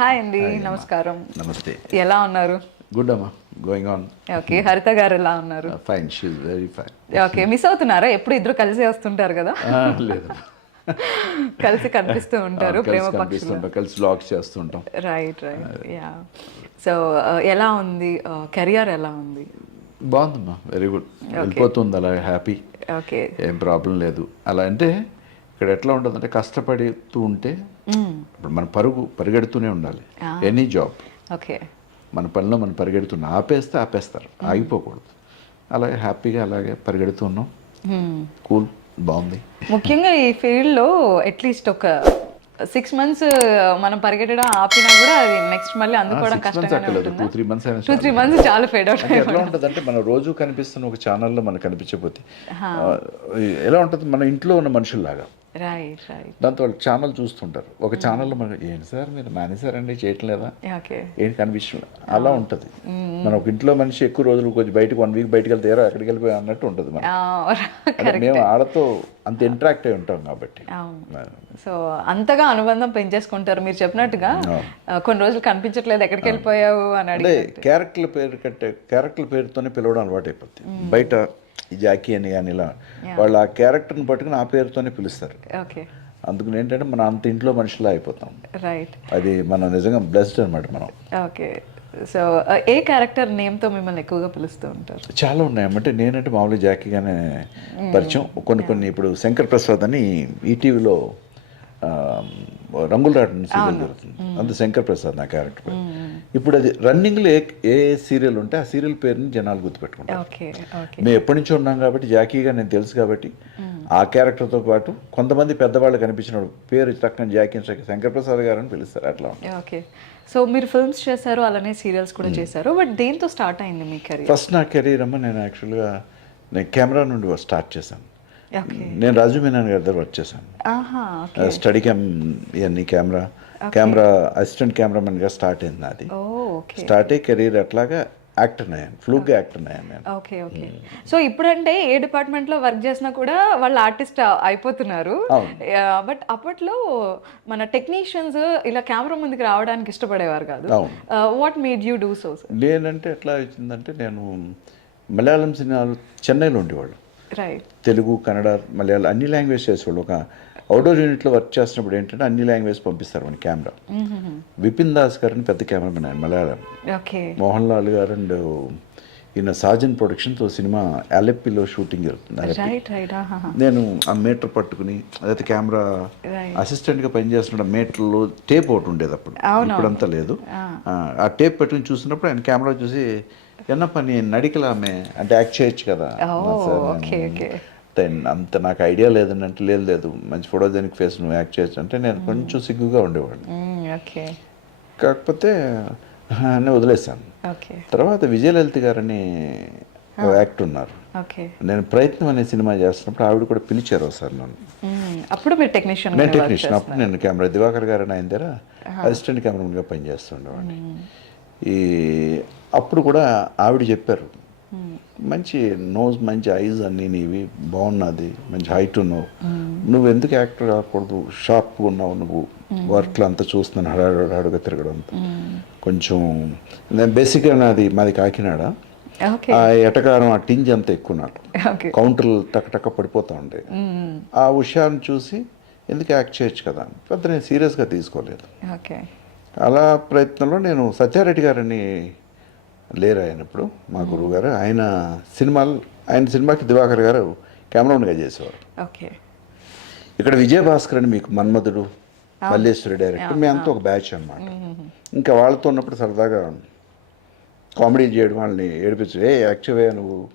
Hi అండి నమస్కారం. నమస్తే. ఎలా ఉన్నారు? గుడ్ అమ్మా గోయింగ్ ఆన్ ఓకే హరిత గారు ఎలా ఉన్నారు? ఫైన్ షీఈ్ వెరీ ఫైన్ ఓకే మిస్ అవుతున్నారా? ఎప్పుడు ఇద్దరు కలిసే వస్తుంటారు కదా? లేదు. కలిసి కనిపిస్తూ ఉంటారు ప్రేమ పక్షులు. కలిసి లాక్స్ చేస్తుంటాం. రైట్ రైట్ యా సో ఎలా ఉంది? కెరియర్ ఎలా ఉంది? బాగుందమ్మా. వెరీ గుడ్ వెళ్ళిపోతుంది అలా హ్యాపీ ఓకే ఏం ప్రాబ్లం లేదు. అలా అంటే ఇక్కడ ఎట్లా ఉంటుందంటే కష్టపడుతూ ఉంటే ఇప్పుడు మన పరుగు పరిగెడుతూనే ఉండాలి. Any job okay. మన పనిలో మనం పరిగెడుతున్నా ఆపేస్తే ఆపేస్తారు. ఆగిపోకూడదు. అలాగే హ్యాపీగా అలాగే పరిగెడుతున్నాం కూల్ బాగుంది. ముఖ్యంగా ఈ ఫీల్డ్లో అట్లీస్ట్ ఒక సిక్స్ మంత్స్ మనం పరిగెట్టడం ఆపినా కూడా అది నెక్స్ట్ మళ్ళీ అందుకోవడం అక్కర్లేదు. టూ త్రీ మంత్స్ అయినా టూ త్రీ మంత్స్ చాలా ఫేడ్ అవుట్ ఎట్లా ఉంటుంది అంటే మనం రోజు కనిపిస్తున్న ఒక ఛానల్లో మనకు కనిపించకపోతే ఎలా ఉంటుంది? మన ఇంట్లో ఉన్న మనుషుల్లాగా. రైట్ రైట్ దాంతో వాళ్ళు ఛానల్ చూస్తుంటారు. ఒక ఛానల్లో మనం ఏంటి సార్? మీరు మానేశారండి చేయట్లేదా? ఓకే ఏంటి కనిపించడం అలా ఉంటుంది. మనం ఒక ఇంట్లో మనిషి ఎక్కువ రోజులు కొంచెం బయటకు వన్ వీక్ బయటకు వెళ్తే "ఏరా, ఎక్కడికి వెళ్ళిపోయా అన్నట్టు ఉంటుంది మనం అంటే మేము ఆడతో అంత ఇంటరాక్ట్ అయి ఉంటాం కాబట్టి. సో అంతగా అనుబంధం పెంచేసుకుంటారు. మీరు చెప్పినట్టుగా కొన్ని రోజులు కనిపించట్లేదు ఎక్కడికి వెళ్ళిపోయావు అని అంటే అడిగి క్యారెక్టర్ పేరు కంటే క్యారెక్టర్ పేరుతోనే పిలవడం అలవాటు అయిపోతుంది బయట జాకీ అని కానీ ఇలా వాళ్ళు ఆ క్యారెక్టర్ని పట్టుకుని ఆ పేరుతోనే పిలుస్తారు. ఓకే అందుకని ఏంటంటే మనం అంత ఇంట్లో మనుషులా అయిపోతాం. రైట్ అది మనం నిజంగా బ్లెస్డ్ అనమాట మనం. ఓకే సో ఏ క్యారెక్టర్ నేమ్తో మిమ్మల్ని ఎక్కువగా పిలుస్తూ ఉంటారు? చాలా ఉన్నాయి అంటే నేనంటే మామూలుగా జాకీగానే పరిచయం. కొన్ని కొన్ని ఇప్పుడు శంకర్ ప్రసాద్ అని ఈటీవీలో రంగుల రాటం సీరియల్ జరుగుతుంది. అంత శంకర్ ప్రసాద్ నా క్యారెక్టర్ పేరు. ఇప్పుడు అది రన్నింగ్లో ఏ ఏ సీరియల్ ఉంటే ఆ సీరియల్ పేరుని జనాలు గుర్తుపెట్టుకుంటారు. మేము ఎప్పటి నుంచో ఉన్నాం కాబట్టి జాకీగా నేను తెలుసు కాబట్టి ఆ క్యారెక్టర్తో పాటు కొంతమంది పెద్దవాళ్ళు కనిపించినప్పుడు పేరు చక్కని జాకీ శంకర్ ప్రసాద్ గారు అని పిలుస్తారు. అట్లా. ఓకే. సో మీరు ఫిల్మ్స్ చేశారు అలానే సీరియల్స్ కూడా చేశారు బట్ దేంతో స్టార్ట్ అయింది మీ కెరీర్? ఫస్ట్ నా కెరీర్ అమ్మ నేను యాక్చువల్గా నేను కెమెరా నుండి స్టార్ట్ చేశాను. నేను రాజు మీనాన్ గారి దగ్గర వర్క్ చేశాను. ఆహా స్టడీ క్యామ్ ఇవన్నీ కెమెరా కెమెరా అసిస్టెంట్ కెమెరామెన్గా స్టార్ట్ అయింది నాది. ఓకే. స్టార్ట్ అయ్యి కెరీర్ అట్లాగా యాక్టర్ అయ్యాను ఫ్లూగా యాక్టర్ అయ్యాను నేను. Okay okay. సో ఇప్పుడంటే ఏ డిపార్ట్మెంట్లో వర్క్ చేసినా కూడా వాళ్ళు ఆర్టిస్ట్ అయిపోతున్నారు. బట్ అప్పట్లో మన టెక్నీషియన్స్ ఇలా కెమెరా ముందుకు రావడానికి ఇష్టపడేవారు కాదు. What made you do so నేనంటే ఎట్లా వచ్చిందంటే నేను మలయాళం సినిమాలు చెన్నైలో ఉండేవాళ్ళు. తెలుగు కన్నడ మలయాళం అన్ని లాంగ్వేజ్ చేసేవాళ్ళు ఒక అవుట్డోర్ యూనిట్లో వర్క్ చేసినప్పుడు ఏంటంటే అన్ని లాంగ్వేజ్ పంపిస్తారు మన కెమెరా విపిన్ దాస్ గారిని పెద్ద కెమెరామెన్ ఆయన మలయాళం. మోహన్ లాల్ గారు అండ్ ఈయన సాజన్ ప్రొడక్షన్తో సినిమా అలెప్పిలో షూటింగ్ జరుగుతుంది నేను ఆ మీటర్ పట్టుకుని అదైతే కెమెరా. అసిస్టెంట్గా పనిచేస్తున్న మీటర్లో టేప్ ఒకటి ఉండేది అప్పుడు. ఇప్పుడంతా లేదు. ఆ. టేప్ పెట్టుకుని చూసినప్పుడు ఆయన కెమెరా చూసి ఎన్నప్ప నేను నడికలామే. అంటే యాక్ట్ చేయొచ్చు కదా. ఓకే, నేను ఓకే. "దెన్ అంత నాకు ఐడియా లేదని అంటే లేదు లేదు. మంచి ఫోటోజెనిక్ ఫేస్ నువ్వు యాక్ట్ చేయొచ్చు అంటే నేను కొంచెం సిగ్గుగా ఉండేవాడిని. ఓకే. కాకపోతే అని వదిలేశాను. ఓకే. తర్వాత విజయలలిత గారని యాక్ట్ ఉన్నారు. నేను ప్రయత్నం అనే సినిమా చేస్తున్నప్పుడు ఆవిడ కూడా పిలిచారు ఒకసారి నన్ను. అప్పుడు మీరు టెక్నీషియన్ నేను టెక్నీషియన్. అప్పుడు నేను కెమెరా. దివాకర్ గారు ఆయన దగ్గర అసిస్టెంట్ కెమెరామెన్గా పనిచేస్తుండేవాడిని ఈ అప్పుడు కూడా ఆవిడ చెప్పారు మంచి నోస్ మంచి ఐజ్ అన్నీ నీవి బాగున్నది మంచి హైట్ ఉన్నావు. నువ్వు ఎందుకు యాక్టర్ కాకూడదు? షార్ప్గా ఉన్నావు నువ్వు. వర్క్లు అంతా చూస్తున్నాను హడాడు హడాడుగా తిరగడం అంతా. కొంచెం నేను బేసిక్గా నాది మాది కాకినాడ. ఆ ఎటకారం ఆ టింజ్ అంతా ఎక్కువ నాకు. కౌంటర్లు టక్ టక్ పడిపోతూ ఉంటాయి. ఆ విషయాన్ని చూసి ఎందుకు యాక్ట్ చేయొచ్చు కదా. పెద్ద నేను సీరియస్గా తీసుకోలేదు. ఓకే. అలా ప్రయత్నంలో నేను సత్యారెడ్డి గారని లేరు ఆయన ఇప్పుడు మా గురువు గారు ఆయన సినిమాలు ఆయన సినిమాకి దివాకర్ గారు కెమెరామెన్గా చేసేవారు. ఓకే. ఇక్కడ విజయభాస్కర్ అని మీకు మన్మధుడు మల్లేశ్వరి డైరెక్టర్ మీ అంతా ఒక బ్యాచ్ అన్నమాట. ఇంకా వాళ్ళతో ఉన్నప్పుడు సరదాగా కామెడీ చేయడం వాళ్ళని ఏడిపించు ఏ యాక్ట్ చేయవే నువ్వు.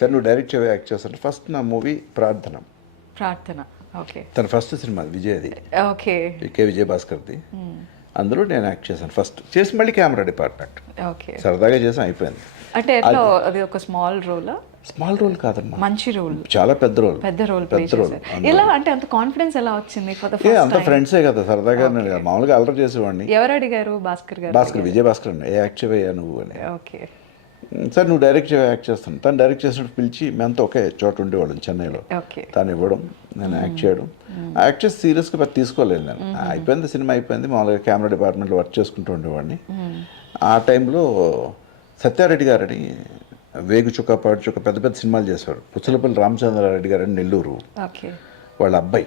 సరే నువ్వు డైరెక్ట్ చేయవే యాక్ట్ చేస్తాను. ఫస్ట్ నా మూవీ ప్రార్థన. ప్రార్థన ఓకే. తన ఫస్ట్ సినిమా విజయది. ఓకే. కే. విజయభాస్కర్ది. అందులో నేను యాక్ట్ చేశాను. ఫస్ట్ చేసి మళ్ళీ కెమెరా డిపార్ట్మెంట్. ఓకే. సరదాగా చేసాం అయిపోయింది. అంటే ఎట్లా అది ఒక స్మాల్ రోలా? స్మాల్ రోల్ కాదమ్మా. మంచి రోల్. చాలా పెద్ద రోల్. పెద్ద రోల్ పెద్ద రోల్ ఎలా అంటే అంత కాన్ఫిడెన్స్ ఎలా వచ్చింది అంత ఫ్రెండ్సే కదా సరదాగా మామూలుగా అల్లరి చేసేవాడిని. ఎవరు అడిగారు? భాస్కర్ గారు భాస్కర్ విజయ భాస్కర్ ఏ యాక్ట్ చేయవయ్యా నువ్వు అని. ఓకే. సార్ నువ్వు డైరెక్ట్ యాక్ట్ చేస్తాను. తను డైరెక్ట్ చేసినట్టు పిలిచి మేమంతా ఒకే చోట ఉండేవాళ్ళం చెన్నైలో. తాను ఇవ్వడం నేను యాక్ట్ చేయడం. యాక్ట్ చేసి సీరియస్గా పెద్ద తీసుకోలేదు నేను. అయిపోయింది సినిమా అయిపోయింది. మామూలుగా కెమెరా డిపార్ట్మెంట్లో వర్క్ చేసుకుంటూ ఉండేవాడిని. ఆ టైంలో సత్యారెడ్డి గారని వేగు చుక్క పాడు చుక్క పెద్ద పెద్ద సినిమాలు చేశారు పుచ్చలపల్లి రామచంద్రారెడ్డి గారని నెల్లూరు. ఓకే. వాళ్ళ అబ్బాయి.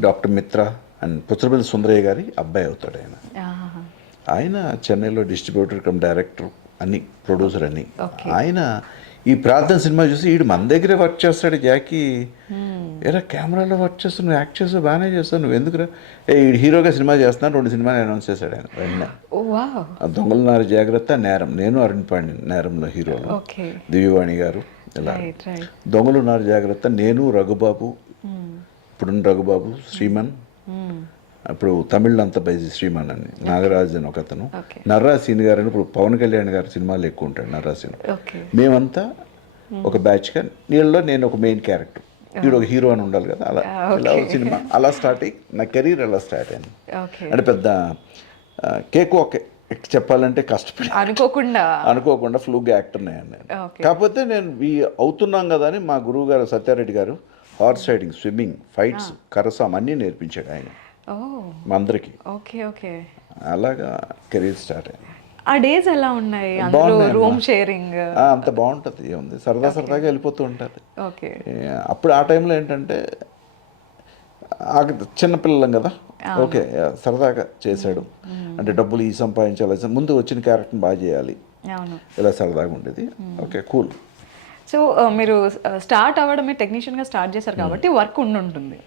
డాక్టర్ మిత్ర అండ్ పుచ్చలపల్లి సుందరయ్య గారి అబ్బాయి అవుతాడు ఆయన. ఆయన చెన్నైలో డిస్ట్రిబ్యూటర్ కమ్ డైరెక్టర్ అని ప్రొడ్యూసర్ అని ఆయన ఈ ప్రార్థన సినిమా చూసి వీడు మన దగ్గరే వర్క్ చేస్తాడు జాకీ. ఎరా కెమెరాలో వర్క్ చేస్తావు నువ్వు యాక్ట్ చేస్తావు బాగానే చేస్తావు నువ్వు ఎందుకురా? ఏ హీరోగా సినిమా చేస్తున్నాను రెండు సినిమాలు అనౌన్స్ చేశాడు ఆయన వెంటనే. దొంగల నారి జాగ్రత్త నేరం. నేను అరుణ్ పాండి నేరంలో హీరోలు దివ్యవాణి గారు ఇలా. దొంగలు నారి జాగ్రత్త నేను రఘుబాబు. ఇప్పుడున్న రఘుబాబు శ్రీమన్. అప్పుడు తమిళ్ అంతా బైజీ శ్రీమన్ అని నాగరాజ్ అని ఒక అతను Okay. నర్రా సీన్ గారు అని ఇప్పుడు పవన్ కళ్యాణ్ గారి సినిమాలు ఎక్కువ ఉంటాడు నర్రా సీన్. ఓకే. మేమంతా ఒక బ్యాచ్గా నీళ్ళలో నేను ఒక మెయిన్ క్యారెక్టర్ వీడు ఒక హీరో అని ఉండాలి కదా అలా ఇలా సినిమా. అలా స్టార్ట్ అయ్యి నా కెరీర్ అలా స్టార్ట్ అయింది. అంటే పెద్ద కేక్ ఓకే చెప్పాలంటే కష్టపడి అనుకోకుండా. అనుకోకుండా ఫ్లూగ్ యాక్టర్ నేను. కాకపోతే నేను ఈ అవుతున్నాం కదా అని మా గురువు గారు సత్యారెడ్డి గారు హార్స్ రైడింగ్ స్విమ్మింగ్ ఫైట్స్ కరసాం అన్నీ నేర్పించాడు ఆయన. మా అందరికి ఓకే ఓకే. అలాగా కెరీర్ స్టార్ట్ అయింది. ఆ డేస్ ఎలా ఉన్నాయి. Room sharing? అంత బాగుంటుంది ఏముంది సరదా సరదాగా వెళ్ళిపోతూ ఉంటుంది. ఓకే. అప్పుడు ఆ టైంలో ఏంటంటే ఆ చిన్నపిల్లలం కదా? ఓకే సరదాగా చేశాడు. అంటే డబ్బులు ఈ సంపాదించాలి ముందు వచ్చిన క్యారెక్టర్ని బాగా చేయాలి. ఇలా సరదాగా ఉండేది. Okay cool. సో మీరు స్టార్ట్ అవ్వడమే టెక్నీషియన్గా స్టార్ట్ చేశారు కాబట్టి వర్క్ ఉండి ఉంటుంది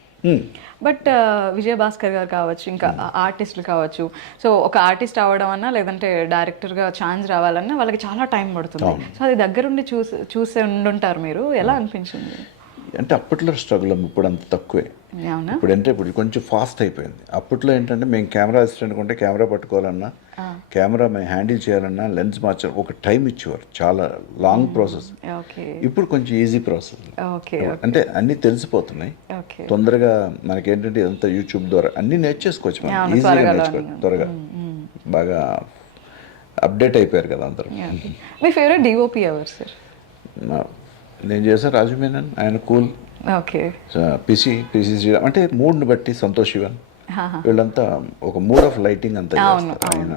బట్ విజయ్ భాస్కర్ గారు కావచ్చు ఇంకా ఆర్టిస్టులు కావచ్చు. సో ఒక ఆర్టిస్ట్ అవ్వడం అన్నా లేదంటే డైరెక్టర్గా ఛాన్స్ రావాలన్నా వాళ్ళకి చాలా టైం పడుతుంది. సో అది దగ్గరుండి చూసి చూసే ఉండుంటారు మీరు. ఎలా అనిపించింది? అంటే అప్పట్లో స్ట్రగుల్ ఇప్పుడు అంత తక్కువే. ఇప్పుడు అంటే ఇప్పుడు కొంచెం ఫాస్ట్ అయిపోయింది. అప్పట్లో ఏంటంటే మేము కెమెరా అసిస్టెంట్ కొంటే కెమెరా పట్టుకోవాలన్నా కెమెరా మేము హ్యాండిల్ చేయాలన్నా లెన్స్ మార్చాలి ఒక టైం ఇచ్చేవారు. చాలా లాంగ్ ప్రాసెస్ ఓకే ఇప్పుడు కొంచెం ఈజీ ప్రాసెస్ ఓకే అంటే అన్నీ తెలిసిపోతున్నాయి. తొందరగా మనకేంటంటే ఇదంతా యూట్యూబ్ ద్వారా అన్నీ నేర్చేసుకోవచ్చు మనం. ఈజీగా త్వరగా నేర్చుకోవచ్చు త్వరగా. బాగా అప్డేట్ అయిపోయారు కదా అందరూ. మీ ఫేవరెట్ డిఓపి ఎవరు సార్ నేను చేశాను రాజు మేనన్ ఆయన cool. Okay. PC PC Sriram. అంటే మూడ్ని బట్టి సంతోష్ శివన్. వీళ్ళంతా ఒక మూడ్ ఆఫ్ లైటింగ్ అంతా చేస్తారు. ఆయన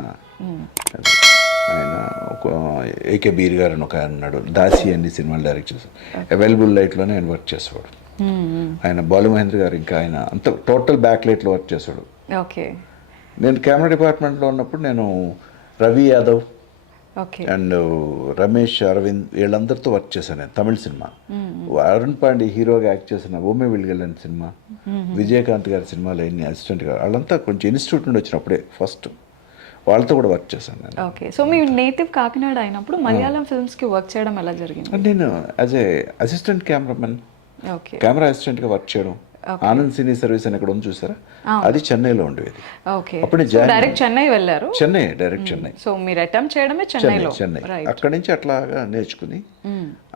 ఆయన ఒక ఏకే బీర్ గారు అని ఒక ఆయన ఉన్నాడు. దాసి అన్ని సినిమాలు డైరెక్ట్ చేశారు అవైలబుల్ లైట్లోనే ఆయన వర్క్ చేసేవాడు ఆయన బాలు మహేంద్ర గారు ఇంకా ఆయన అంత టోటల్ బ్యాక్ లైట్లో వర్క్ చేశాడు ఓకే. నేను కెమెరా డిపార్ట్మెంట్లో ఉన్నప్పుడు నేను రవి యాదవ్ అండ్ రమేష్ అరవింద్ వీళ్ళందరితో వర్క్ చేశాను నేను తమిళ సినిమా. అరుణ్ పాండే హీరోగా యాక్ట్ చేసిన ఓమే విల్గెళ్ళని సినిమా విజయకాంత్ గారి సినిమాలో ఎన్ని అసిస్టెంట్ గారు వాళ్ళంతా కొంచెం ఇన్స్టిట్యూట్ నుండి వచ్చినప్పుడే ఫస్ట్ వాళ్ళతో కూడా వర్క్ చేశాను నేను. ఓకే. సో మీ నేటివ్ కాకినాడ అయినప్పుడు మలయాళం ఫిల్మ్స్కి వర్క్ చేయడం ఎలా జరిగింది? నేను as a assistant cameraman okay. Camera అసిస్టెంట్గా వర్క్ చేయడం. ఆనంద్ సినీ సర్వీస్ అని ఎక్కడ ఉంది చూసారా? అది చెన్నైలో ఉండేది. అప్పుడు డైరెక్ట్ చెన్నై వెళ్ళారు? చెన్నై డైరెక్ట్ చెన్నై. సో మీరు అటెంప్ట్ చేయడమే చెన్నై చెన్నైలో. చెన్నై. అక్కడి నుంచి అట్లాగా నేర్చుకుని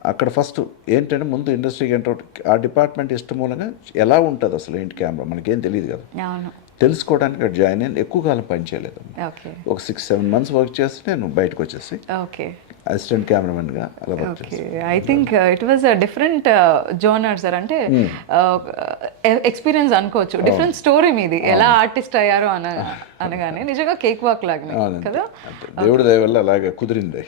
అక్కడ ఫస్ట్ ఏంటంటే ముందు ఇండస్ట్రీకి ఎంటర్ ఆ డిపార్ట్మెంట్ ఇష్టం మూలంగా ఎలా ఉంటుంది అసలు ఏంటి కెమెరా మనకేం తెలియదు కదా. తెలుసుకోవడానికి అక్కడ జాయిన్ అయ్యి ఎక్కువ కాలం పనిచేయలేదు ఒక సిక్స్ సెవెన్ మంత్స్ వర్క్ చేసి నేను బయటకు వచ్చేసి ఓకే అసిస్టెంట్ కెమెరామెన్గా అలా I think it was different genre sir అంటే ఎక్స్పీరియన్స్ అనుకోవచ్చు. డిఫరెంట్ స్టోరీ మీది. ఎలా ఆర్టిస్ట్ అయ్యారో అన అనగానే. నిజంగా కేక్ వాక్ లాగానే అవునంతే. కదా. దేవుడి దయ వల్ల అలాగే కుదిరింది.